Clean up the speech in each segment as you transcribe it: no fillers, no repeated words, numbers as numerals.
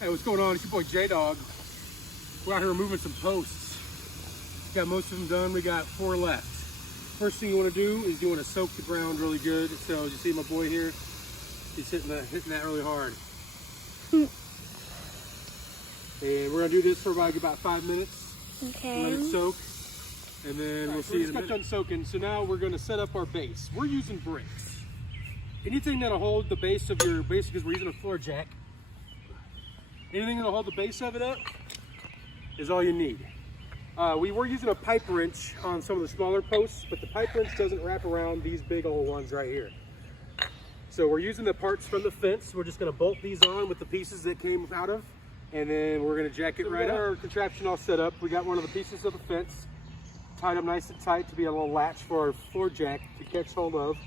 Hey, what's going on? It's your boy J-Dog. We're out here removing some posts. Got most of them done. We got 4 left. First thing you want to do is you want to soak the ground really good. So as you see my boy here, he's hitting that really hard. And we're gonna do this for about 5 minutes. Okay. Let it soak, and then we'll see. It's done soaking. So now we're gonna set up our base. We're using bricks. Anything that'll hold the base of your base, because we're using a floor jack. Anything that'll hold the base of it up is all you need. We were using a pipe wrench on some of the smaller posts, but the pipe wrench doesn't wrap around these big old ones right here. So we're using the parts from the fence. We're just gonna bolt these on with the pieces that came out of, and then we're gonna jack it right up. Our contraption all set up. We got one of the pieces of the fence tied up nice and tight to be a little latch for our floor jack to catch hold of.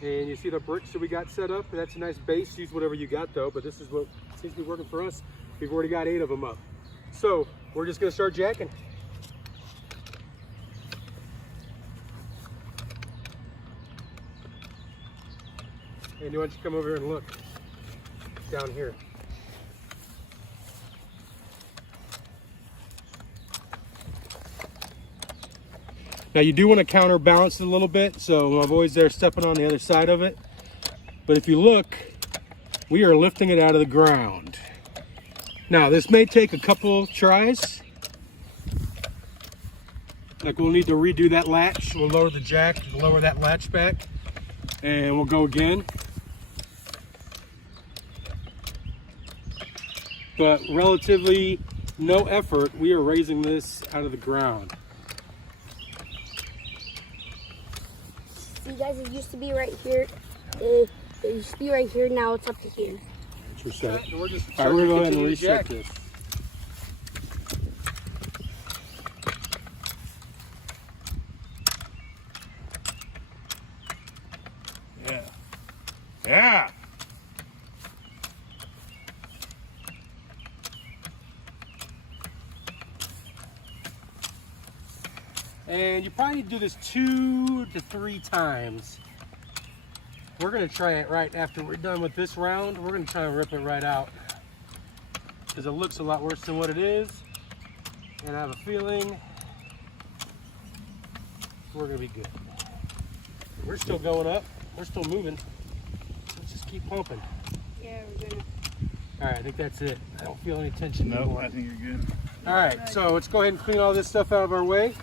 And you see the bricks that we got set up. That's a nice base. Use whatever you got though, but this is what seems to be working for us. We've already got 8 of them up. So we're just gonna start jacking. And why don't you come over here and look down here. Now you do want to counterbalance it a little bit, so my boy's there stepping on the other side of it. But if you look, we are lifting it out of the ground. Now this may take a couple tries. Like we'll need to redo that latch. We'll lower the jack, lower that latch back, and we'll go again. But relatively no effort, we are raising this out of the ground. See guys, it used to be right here. It used to be right here, now it's up to here. Reset. All right, we're going to go ahead and reset this. Yeah. Yeah. And you probably need to do this 2 to 3 times. We're gonna try it right after we're done with this round. We're gonna try and rip it right out because it looks a lot worse than what it is. And I have a feeling we're gonna be good. We're still going up. We're still moving. Let's just keep pumping. Yeah, we're gonna. All right, I think that's it. I don't feel any tension anymore. I think you're good. All right, so let's go ahead and clean all this stuff out of our way.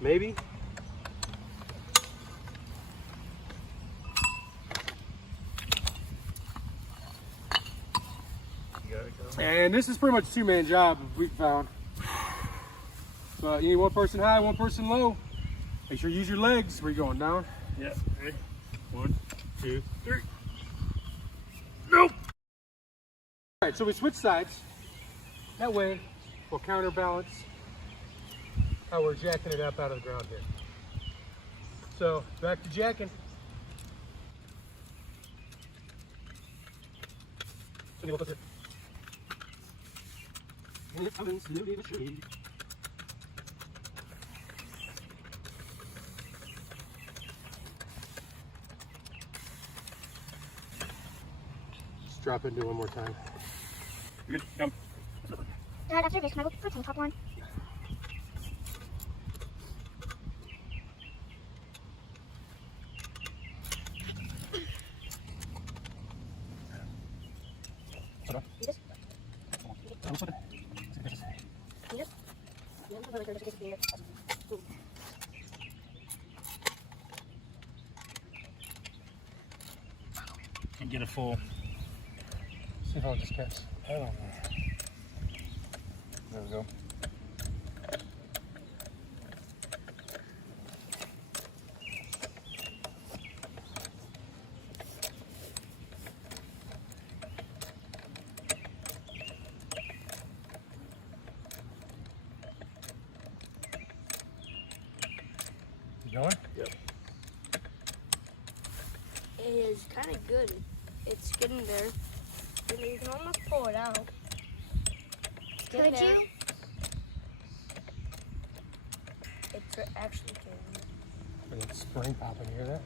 Maybe. And this is pretty much a 2-man job we found. But you need one person high, one person low. Make sure you use your legs. Where you going, down? Yeah. Ready? 1, 2, 3. Nope. All right, so we switch sides. That way, we'll counterbalance how we're jacking it up out of the ground here. So, back to jacking. Just drop into it one more time. Good. Come. Dad, after this, can I look for a tank top one? And get a full. See if I'll just catch. I don't know. There we go. You going? Yep. It is kind of good. It's getting there. You can almost pull it out. Could you? It's actually good. Look at that spring popping, you hear that?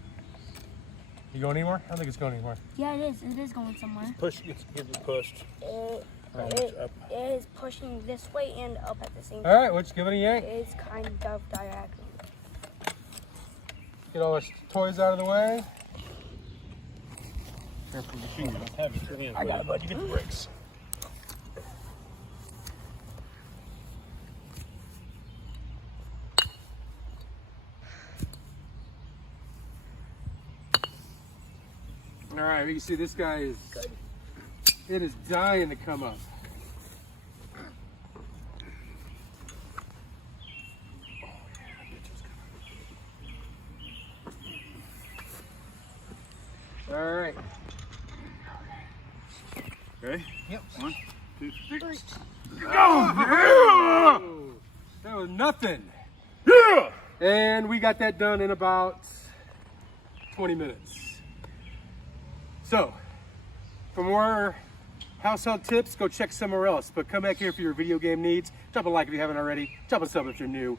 You going anymore? I don't think it's going anymore. Yeah, it is. It is going somewhere. Push, get it pushed. It is pushing this way and up at the same All time. right, let's give it a yank. It's kind of diagonal. Get all our toys out of the way. Careful with your finger. Don't have it. Your hands, I got it, bud. You get the brakes. All right, you can see this guy is, it is dying to come up. All right. Okay? Yep. 1, 2, 3. Oh, that was nothing. Yeah! And we got that done in about 20 minutes. So, for more household tips, go check somewhere else. But come back here for your video game needs. Drop a like if you haven't already. Drop a sub if you're new.